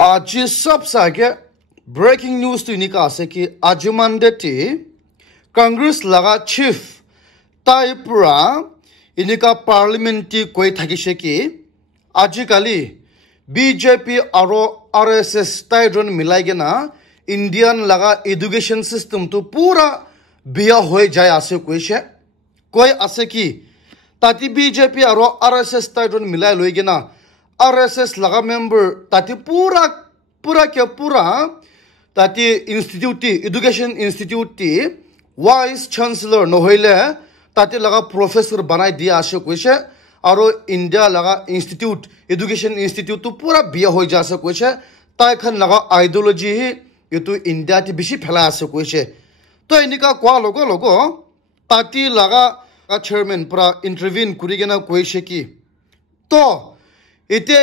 आज सब सागे ब्रेकिंग न्यूज तो इन्हीं का आसे कि आज मंडे टी कांग्रेस लगा चीफ ताइपुरा इन्हीं का पार्लियामेंटी कोई थकी शे कि आज काली बीजेपी और आरएसएस ताइड्रन मिलाएगे ना इंडियन लगा एजुकेशन सिस्टम तो पूरा बिया हो जाए आसे कोई आसे कि ताकि बीजेपी और आरएसएस ताइड्रन मिलाए लोगे ना आरएसएस लगा मेंबर ताकि पूरा ताकि institute education institute vice chancellor नहले ताकि लगा प्रोफेसर बनाई दिया आसे और इंडिया लगा इंस्टीट्यूट एजुकेशन इंस्टीट्यूट तो पूरा बिया हो जा ताइखन लगा आइडियोलॉजी ही ये तो इंडिया ती बेसी फैला आसे तो इनका क्या लोगो ताकि लगा चेयरमैन पूरा इंटरवीन कुरिगेना की तो इते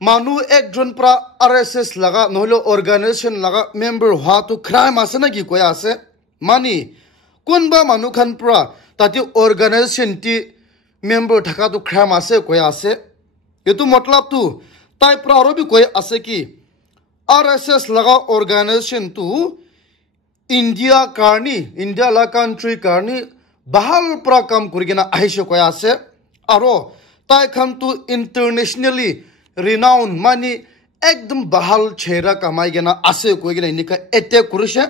मानु एक जन प्रा आरएसएस लगा नहले ऑर्गेनाइजेशन लगा मेंबर हुआ तो क्राइम आसे ना कि कोई आसे मानी कौन बा मानु खान प्रा ताकि ऑर्गेनाइजेशन ती मेंबर थका तो क्राइम आसे कोई आसे ये तो मतलब तो ताई प्रा और भी कोई आसे कि आरएसएस लगा ऑर्गेनाइजेशन तो इंडिया ला कंट्री कारनी बहाल प्रा काम कुरिगेना आहिशे कोई आसे आरो ताई खान तो इंटरनेशनली रिनाउन मानी एकदम बहाल छेरा कमाई गेना आसे कोई गेना इनका अटैक कुरिशे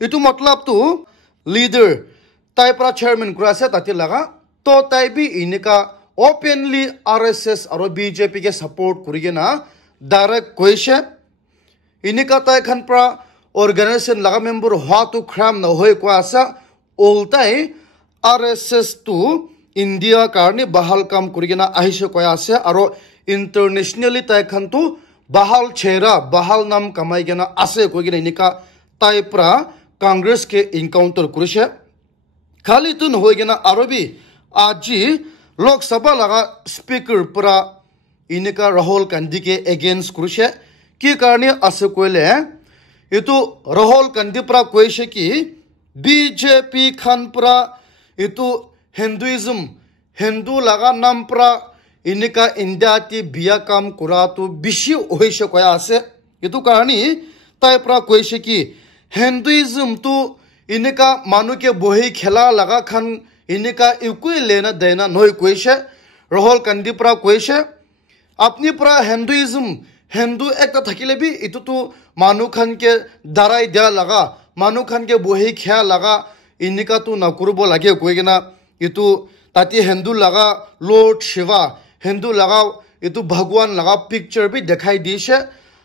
ये तो मतलब तो लीडर ताई प्रा चेयरमैन कुरासे ताती लगा तो ताई भी इनका ओपनली आरएसएस और बीजेपी के सपोर्ट कुरिगेना डायरेक्ट कोइशे इनका ताई खान प्रा ऑर्गेनाइजेशन लगा मेंबर हुआ तो क्राइम न होए को आसा उल्टाई आरएसएस तो इंडिया कारणे बहाल काम कुरिगेना आहिशे कोई आसे और इंटरनेशनली ताई खान तो बहाल छेरा बहाल नाम कमाई गेना आसे कोई गेना इनका ताई प्रा कांग्रेस के इनकाउंटर कुरिशे खाली तो न होए गेना और भी आज लोकसभा लगा स्पीकर पूरा इनका राहुल गांधी के अगेंस्ट कुरिशे की कारणे आसे कोइले ये तो राहुल गांधी प्रा कोइशे कि बीजेपी खान प्रा ये तो हिंदुइज्म हिंदू लगा नाम प्रा इनका इंडिया ती बिया काम कुरा तो बिशी होइशे कोया आसे ये तो कहानी ताई प्रा कोइशे कि हिंदुइज्म तो इनका मानु के बोही खेला लगा खान इनका इकुई लेना देना नोई कोइशे राहुल गांधी प्रा कोइशे अपनी प्रा हिंदुइज्म हिंदू एक थकिले भी इतु तो मानु खान के दाराई दिया लगा मानु खान के बोही खेला लगा इनका तो नकुरबो लगे कोई ना ये तो ताकि हिंदू लगा लॉर्ड शिवा हिंदू लगा ये तो भगवान लगा पिक्चर भी दिखाई दीशे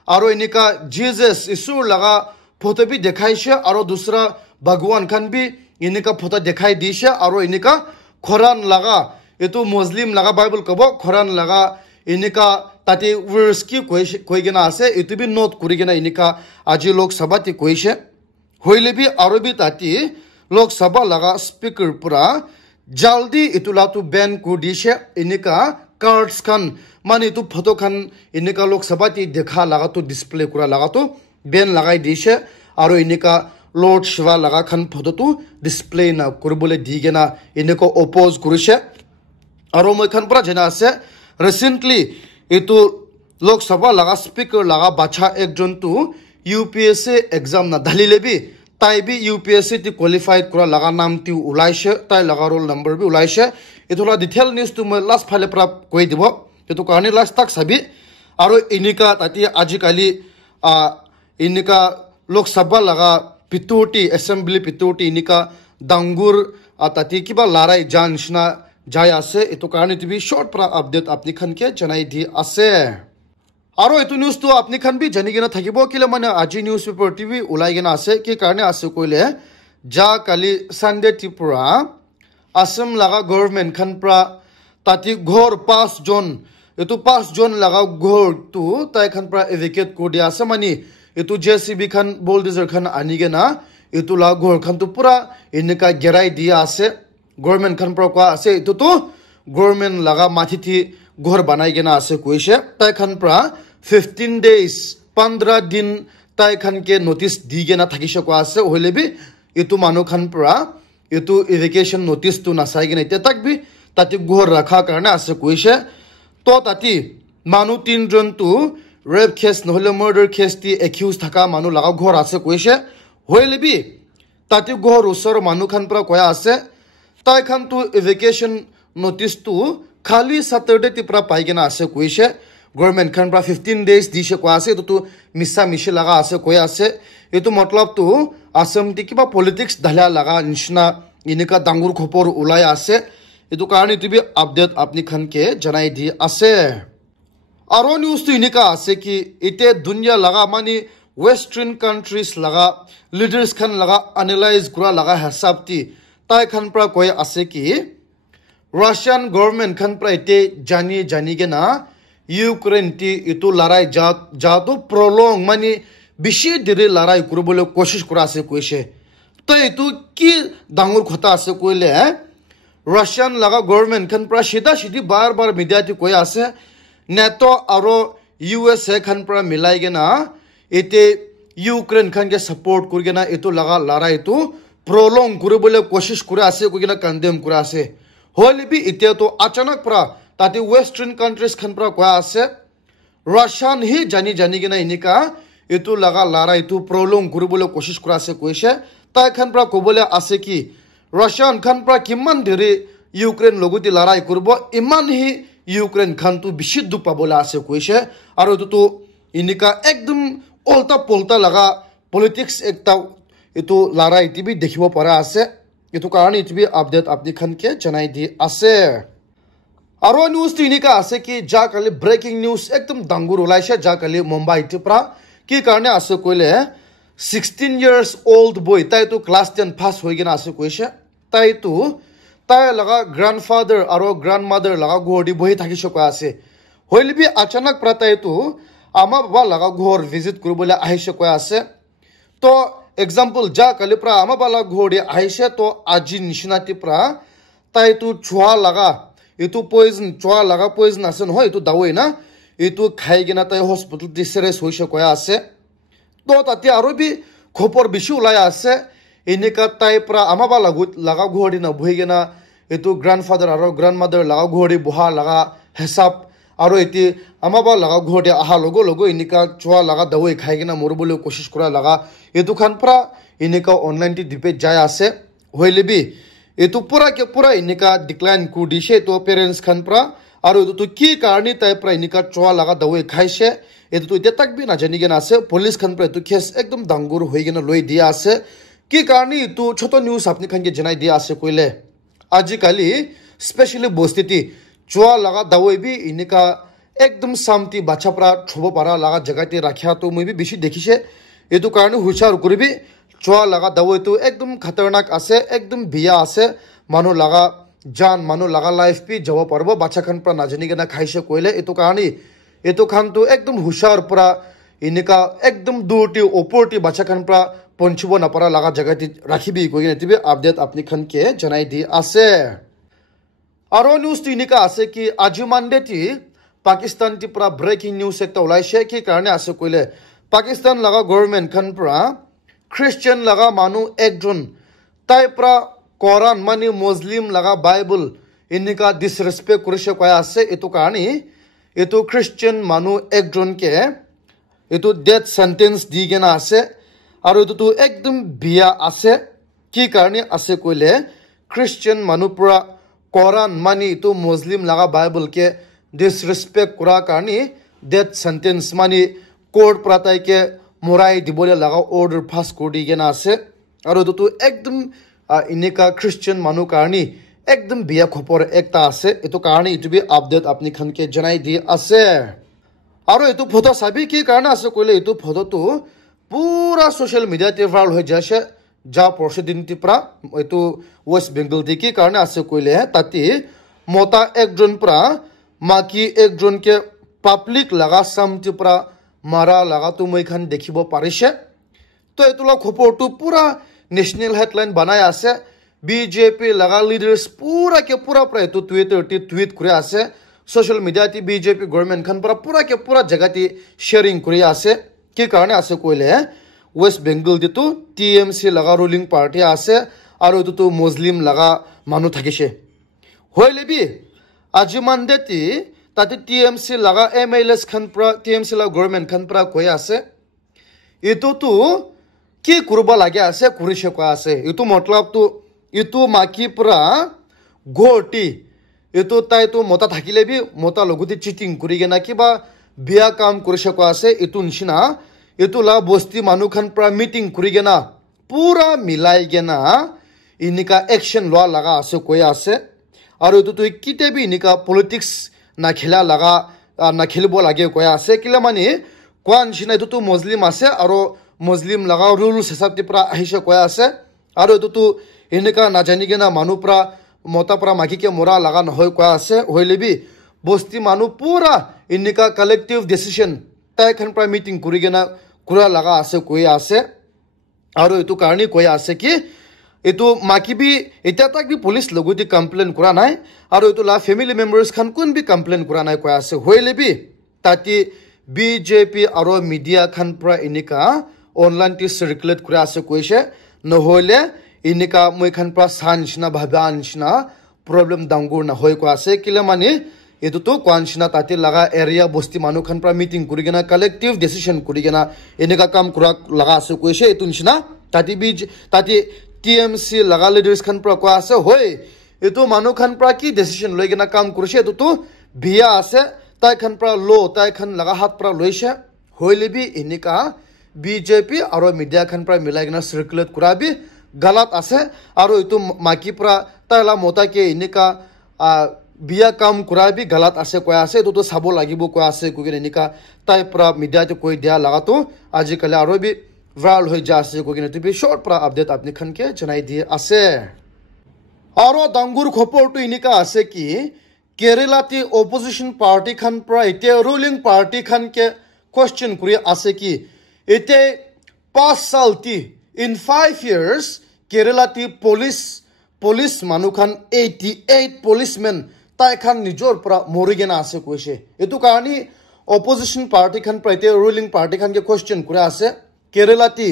और इनका जीसस ईश्वर लगा फोटो भी दिखाई से और दूसरा भगवान खान भी इनका फोटो दिखाई दीशे और इनका कुरान लगा ये तो मुस्लिम लगा बाइबल कबो कुरान लगा इनका ताकि वर्स की कोई गिना आसे ये तो भी नोट करी गिना इनका आज लोकसभा ती कोई से होइले भी और भी ताकि लोकसभा लगा स्पीकर पूरा जल्दी इतुला तो बैन को दिशे इनका कार्ड्स खान माने तो फोटो खान इनका लोकसभा ती देखा लगा तो डिस्प्ले करा लगा तो बैन लगाई दिशे और इनका लॉर्ड शिवा लगा खान फोटो तो डिस्प्ले ना करबोले दिगे ना इनको ओपोज करिशे और मैं खान पूरा जना से रिसेंटली ये तो लोकसभा लगा स्पीकर लगा बाछा एक जन तो यूपीएससी एग्जाम ना धालिले भी ताई भी यूपीएससी ती क्वालिफाइड करा लगा नाम ती उलाइशे ताई लगा रोल नंबर भी उलाइशे ये थोड़ा डिटेल न्यूज तो मैं लास्ट फाइल पर कोई दिबो ये तो कहानी लास्ट तक सभी और इनका ताकि आजिकाली इनका लोकसभा लगा पितोटी असेंबली पितोटी इनका दांगुर ताकि किबा लाराई जानना जाय आसे ये तो कहानी भी शॉर्ट पर अपडेट अपनी खन के जनाई दी आसे और ये न्यूज तो अपनी खान भी जानी गेना थकिबो किले माने आज न्यूज पेपर टीवी उलाई गेना आसे कि कारणे आसे कोइले जा काली संडे त्रिपुरा असम लगा गवर्नमेंट खान प्रा ताति घोर 5 जन ये तो 5 जन लगा घोर तो ताई खान प्रा एविकेट को दिया आसे मानी ये तो जेसीबी खान बोल्डोजर खान आनी गेना ये तो लगा घोर खान तो पूरा इनका गेराई दिया आसे गवर्नमेंट खान प्रा को आसे ये तो गवर्नमेंट लगा माथि थी घोर बनाई गेना आसे कोइशे ताई खान प्रा 15 days 15 दिन ताई खान के नोटिस दी गेना थकिशे को आसे होले भी ये तो मानु खान प्रा ये तो एविकेशन नोटिस तो नासाई गेना इते तक भी ताति घोर रखा करने आसे कोइशे तो ताति मानु 3 जन तो ৰেপ কেছ নহলে মাৰ্ডাৰ কেছ দি একিউজ থকা মানুহ লগা ঘৰ আছে কৈছে হইলে বি তাতে ঘৰ ওচৰৰ মানুহ খান পৰা কয়া আছে তাই খান তো এভিকেশন নোটিস তো খালি স্যাটাৰডে তি পৰা পাই গেনা আছে কৈছে গভৰ্নমেন্ট খান পৰা 15 days দিছে কোৱা আছে তো মিছা মিছি লগা আছে কয়া আছে এটো মতলব তো আসাম তি কিবা পলিটিক্স ঢালা লগা নিচিনা ইনিকা ডাঙৰ খবৰ ওলাই আছে এটো কাৰণে তুমি আপডেট আপনি খানকে জনাই দি আছে আৰু নিউজ তো ইনিকা আছে কি ইতে দুনিয়া লগা মানে western countries laga leaders khan laga analyze kura laga hisab ti tai khan pra koi ase ki russian government khan pra ite jani ge na ukraine ti itu larai ja to prolong mani bishi dire larai kurubole koshish kura ase koise to itu ki dangor khota ase koile russian laga government khan pra shidi bar media ti koi ase nato aro usa khan pra milai ge na এতে Ukraine খানকে support করগে না এতো লাগা লড়াই তো prolong করে বলে কোশিশ করে আছে কইনা কন্ডেম করে আছে হলিবি ইতে তো আচানক প্রা তাতে ওয়েস্টার্ন কান্ট্রিজ খান প্রা কয়া আছে রাশিয়ান হি জানি গেনা ইনিকা এতো লাগা লড়াই তো প্রলং করে বলে কোশিশ করে আছে কইছে তাই খান প্রা কবলে আছে কি রাশিয়ান খান প্রা কিমান ধরে ইউক্রেন লগতি লড়াই করব ইমান হি ইউক্রেন খান তো বেশি দুঃখ পাবলে আছে কইছে আর তো ইনিকা একদম উল্টা পুল্টা লগা পলিটিক্স একটা এটো লড়াই টিভি দেখিব পারা আছে এটো কারণে টিভি আপডেট আপনি খানকে জানাই দি আছে আৰু নিউজ ইনিকা আছে কি যা কালি ব্ৰেকিং নিউজ একদম ডাঙৰ ওলাইছে যা কালি মুম্বাই টিপৰা কি কারণে আছে কইলে 16 years old boy তাই তো ক্লাস 10 পাস হৈ গেনা আছে কইছে তাই লগা গ্ৰান্ডফাদাৰ আৰু গ্ৰান্ডমাদাৰ লগা গড়ি বহি থাকিছে কয় আছে হইলবি আচানক প্ৰাতাই তো আমা বাবা লগা ঘৰ ভিজিট কৰিবলৈ আহিছে কয় আছে তো এক্সাম্পল যা কালি পৰা আমা বাবা ঘৰদি আহিছে তো আজি নিশনাতি পৰা তাই তো চুৱা লগা এটো পয়জন চুৱা লগা পয়জন আছে নহয় এটো দাৱই না এটো খাই গিনা তাই হস্পিটেল দি সিৰিয়াছ হৈছে কয় আছে তো তাতে আৰু বি খবৰ বেছি ওলাই আছে এনেকা তাই পৰা আমা বাবা লগা ঘৰদি না বহি গিনা এটো গ্ৰান্ডফাদাৰ আৰু গ্ৰান্ডমাদাৰ লগা ঘৰদি বহা লগা হিচাপ আৰু এতি আমাবা লগা ঘৰতে আহা লগো ইনিকা চুৱা লগা দাৱই খাই কিনা মৰবলৈ কোশিশ কৰা লগা এটো খান পৰা ইনিকা অনলাইন টি ডিপে যায় আছে হইলেবি এটো পুৰা ইনিকা ডিক্লাইন কৰি দিছে তো পেৰেন্টছ খান পৰা আৰু এটো কি কাৰণে তাই পৰা ইনিকা চুৱা লগা দাৱই খাইছে এটো এতিয়া তাকবি নাজানি গেনা আছে পুলিচ খান পৰা এটো কেছ একদম ডাঙৰ হৈ গেনা লৈ দিয়া আছে কি কাৰণে এটো ছোট নিউজ আপনি খানকে জনাই দিয়া আছে কইলে আজিকালি স্পেশালি বস্তিতি চুৱা লগা দাৱই বি ইনিকা একদম শান্তি বাচ্চা পৰা ছব পাৰা লগা জায়গাতে ৰাখিয়া তো মই বি বেছি দেখিছে এটো কাৰণে হুশাৰ কৰিবি চুৱা লগা দাৱই তো একদম খতৰনাক আছে একদম বিয়া আছে মানুহ লগা জান মানুহ লগা লাইফ বি যাব পারবো বাচ্চা খান পৰা নাজানি কেনা খাইছে কইলে এটো কাৰণে এটো খান তো একদম হুশাৰ পৰা ইনিকা একদম দূৰটি ওপৰটি বাচ্চা খান পৰা পঞ্চিব নাপাৰা লগা জায়গাতে ৰাখিবি কইনে তিবি আপডেট আপনি খানকে জনাই দি আছে আৰু নিউজ ইনিকা আছে কি আজি মানডেটি পাকিস্তান টি পৰা ব্ৰেকিং নিউজ একটা ওলাইছে কি কাৰণে আছে কইলে পাকিস্তান লগা গভৰ্নমেন্ট খান পৰা খ্ৰিস্টান লগা মানুহ একজন তাই পৰা কোৰআন মানে মুসলিম লগা বাইবেল ইনিকা ডিসৰেসপেক্ট কৰিছে কয় আছে এটো কাৰণে এটো খ্ৰিস্টান মানুহ একজনকে এটো ডেথ সেন্টেন্স দি গেনা আছে আৰু এটো তো একদম বিয়া আছে কি কাৰণে আছে কইলে খ্ৰিস্টান মানুহ পৰা কোরআন মানে তো মুসলিম লগা বাইবেল के डिसरेस्पेक्ट करा कारणी डेथ सेंटेंस मानी कोर्ट प्राताय के मोराई दिबले लगा ऑर्डर पास कर दी गेना আছে আৰু তো একদম ইনিকা খ্ৰিস্টান মানুহ कारणी একদম বিয়া খবৰ একটা আছে এটো कारणी ইটুবি আপডেট আপনি খানকে জনাই দি আছে আৰু এটো ফটো চাবি কি কাৰণে আছে কইলে এটো ফটো তো পুরা সোশ্যাল মিডিয়াতে ভাইরাল হৈ যাছে যা প্রসিদিনটি প্রা এটো ওয়েস্ট বেঙ্গল দিকে কারণে আছে কইলে তাতে মোটা একজন প্রা মাকি একজনকে পাবলিক লাগা সামটি প্রা মারা লাগা তো মইখান দেখিব পারিছে তো এতুলা খবরটো পুরা ন্যাশনাল হেডলাইন বানাই আছে বিজেপি লাগা লিডার্স পুরা প্রা এতো টুইট করে আছে সোশ্যাল মিডিয়াতে বিজেপি গভর্নমেন্ট খান পুরা পুরা জায়গাতে শেয়ারিং করে আছে কি কারণে আছে কইলে ওয়েস্ট বেঙ্গল দিতো টিএমসি লগা রুলিং পার্টি আছে আৰু এটো মুসলিম লগা মানুহ থাকিছে হইলেবি আজি মানডেটি তাতে TMC laga MLS khan pra TMC la government khan pra koi ase etu tu ki kurba lage ase kurishe ko ase etu matlab tu etu maki pra goti etu tai tu mota thakile bi mota loguti cheating kurigena kiba biya kam kurishe ko ase etu nishina etu la bosti manu khan pra meeting kurigena pura milai gena inika action loa laga ase koi ase aru etu tu kite bi inika politics na khela laga na khelibo lage koi ase kila mani kwan shina etu tu muslim ase aru muslim laga rules hisab ti pra ahisha koi ase aru etu tu inika na jani gena manu pra mota pra maki ke mora laga na hoy koi ase hoile bi bosti manu pura inika collective decision tai khan pra meeting kurigena kura laga ase koi ase aru etu karni koi ase ki etu maki bi eta tak bi police loguti complain kura nai aru etu la family members khan kun bi complain kura nai koi ase hoile bi tati BJP aru media khan pra inika online ti circulate kura ase koise no hoile inika moi khan pra sanchna bhabanchna problem dangur na hoi ko ase kila mani etu to kwanchna tati laga area bosti manu khan pra meeting kurigena collective decision kurigena inika kam kura laga ase koise etu nishna tati TMC laga leaders khan pra ko ase hoi etu manu khan pra ki decision loigena kam kurse etu to biya ase tai khan pra lo tai khan laga hat pra loise hoile bi inika BJP aru media khan pra milaigena circulate kurabi galat ase aru etu maki pra taila mota ke inika biya kam kurabi galat ase koi ase etu to sabo lagibo koi ase kugene inika tai pra media te koi dia laga to aji kale aru bi viral hoi ja ase kugene tu bi short pra update apni khan ke janai di ase aru dangur khopor tu inika ase ki Kerala ti opposition party khan pra ite ruling party khan ke question kuri ase ki ite 5 sal ti in 5 years Kerala ti police manu khan 88 policemen tai khan nijor pra morigena ase koise etu karni opposition party khan pra ite ruling party khan ke question kuri ase Kerala ti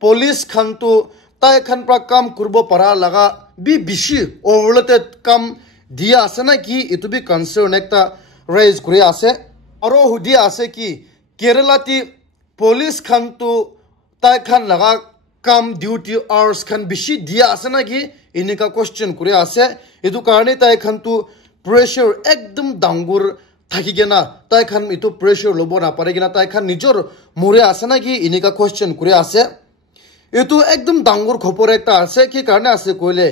police khan tu tai khan pra kam kurbo para laga bi bishi overloaded kam dia ase na ki etu bi concern ekta raise kuri ase aro hudi ase ki Kerala ti police khan tu tai khan laga kam duty hours khan bishi dia ase na ki inika question kuri ase etu karne tai khan tu pressure ekdam dangur thaki gena tai khan etu pressure lobo na pare gena tai khan nijor more ase na ki inika question kuri ase etu ekdam dangur khopor ekta ase ki karne ase koile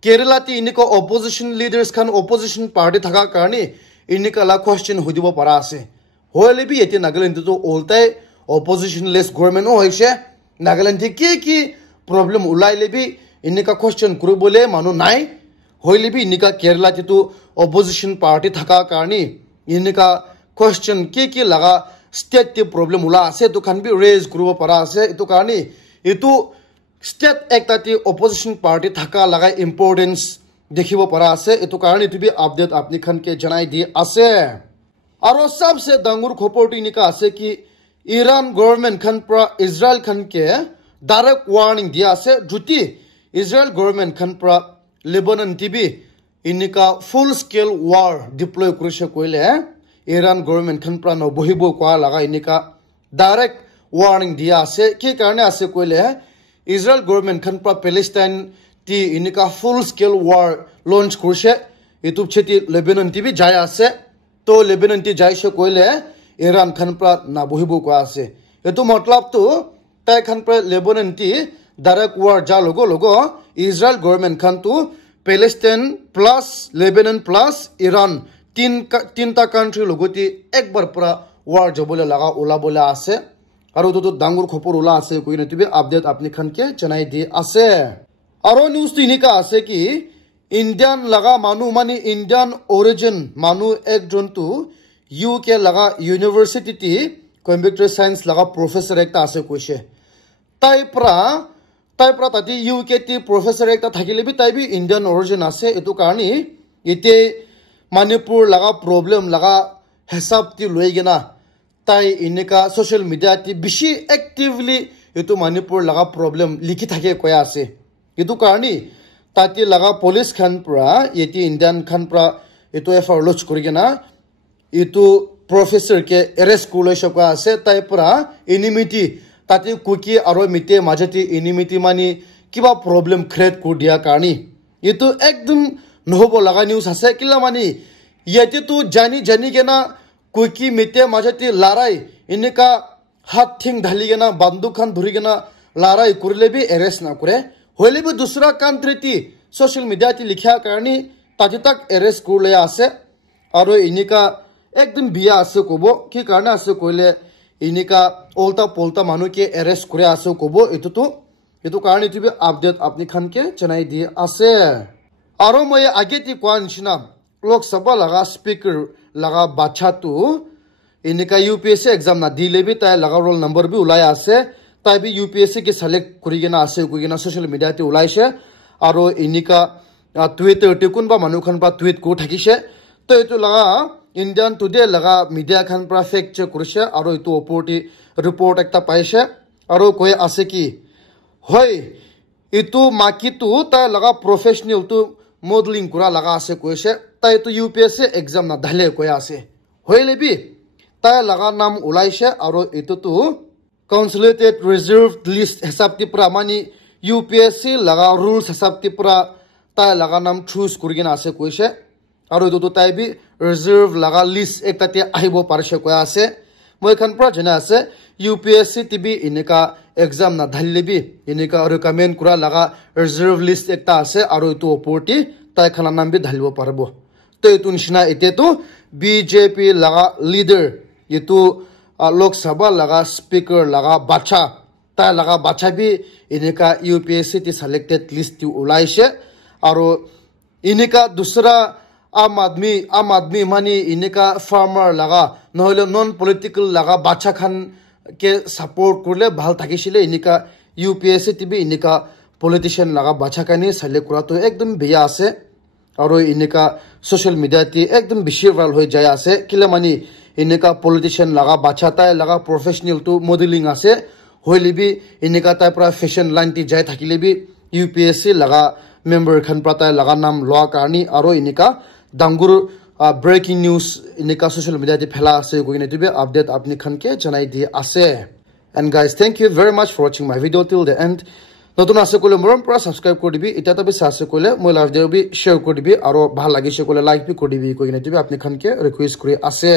Kerala ti inika opposition leaders khan opposition party thaka karni inika la question hudibo para ase hoile bi eti Nagaland to oltai opposition less government hoise Nagaland ki problem ulaile bi inika question kurubole manu nai hoile bi inika Kerala ti to opposition party thaka karni inika question ki laga state ti problem ula ase to khan bi raise kurubo para ase etu karni etu state ekta ti opposition party thaka laga importance dekhibo para ase etu karni tu bi update apni khan ke janai di ase aro sabse dangur khopor nika ase ki Iran government khan pra Israel khan ke direct warning dia ase juti Israel government khan pra Lebanon tv inika full scale war deploy kurise koile Iran government khan pra no bohibo kwa laga inika direct warning dia ase ki karne ase koile Israel government khan pra Palestine ti inika full scale war launch kurise youtube cheti Lebanon tv jai ase to Lebanon ti jai she koile Iran khan pra na bohibo kwa ase etu matlab tu tai khan pra Lebanon ti direct war ja logo Israel government khan tu Palestine plus Lebanon plus Iran tinta country logoti ekbar pura war jabole laga ola bola ase aru to dangur khopor ola ase koine tibe update apni khan ke janai di ase aro news tu inika ase ki Indian laga manu mani Indian origin manu ekjon tu UK laga university ti computer science laga professor ekta ase koise tai pra tati UK ti professor ekta thakile bi tai bi Indian origin ase etu karni ite Manipur laga problem laga hesab ti loigena tai inika social media ti bishi actively etu Manipur laga problem likhi thake koya ase etu karni tati laga police khan pra yeti Indian khan pra etu FR lodge kurigena itu professor ke arrest kulai shaka ase tai pura enmity tati kuki aro mite majati enmity mani kiba problem create kur dia karni itu ekdum nohobo laga news ase kila mani yate tu jani kena kuki mite majati larai inika hat thing dhali kena banduk khan dhuri kena larai kurle bi arrest na kure hoile bi dusra country ti social media ti likhya karni tati tak arrest kurle ase aro inika ekdum biya ase kobo ki karna ase koile inika olta polta manu ke arrest kure ase kobo itu karni tu bi update apni khan ke chanai di ase aro moi age ti kwan china lok sabha laga speaker laga bacha tu inika UPSC exam na dile bi tai laga roll number bi ulai ase tai bi UPSC ke select kurigena ase kugena social media te ulaise aro inika Twitter te kun ba manu khan ba tweet ko thakise to itu laga Indian Today laga media khan pra fact check kurise aro itu oporti report ekta paise aro koi ase ki hoi itu maki tu ta laga professional tu modeling kura laga ase koise ta itu UPSC exam na dhale koi ase hoile bi ta laga nam ulaise aro itu tu consolidated reserved list hesab ti pra mani UPSC laga rules hesab ti pra ta laga nam choose kurigena ase koise aro itu tu tai bi reserve laga list ekta te ahibo parshe koi ase moi khan pra jena ase UPSC tb inika exam na dhalle bi inika recommend kura laga reserve list ekta ase aro itu oporti tai khana nam bi dhalbo parbo to itu nishina ite tu BJP laga leader itu Lok Sabha laga speaker laga bacha ta laga bacha bi inika UPSC ti selected list ti ulaise aro inika dusra Aam Aadmi mani inika farmer laga nohole non political laga bacha khan ke support kurle bhal thakisile inika UPSC tibi inika politician laga bacha kani select kura to ekdum beya ase aro inika social media ti ekdum bishi viral hoi jaya ase kila mani inika politician laga bacha tai laga professional to modeling ase hoile bi inika tai pra fashion line ti jai thakile bi UPSC laga member khan prata laga nam loa karni aro inika dangur breaking news inika social media ti phela ase goine tibe update apni khan ke janai di ase and guys thank you very much for watching my video till the end notun ase kole morom pra subscribe kor dibi eta tabe ase kole moi live video bi share kor dibi aro bhal lagise kole like bi kor dibi goine tibe apni khan ke request kori ase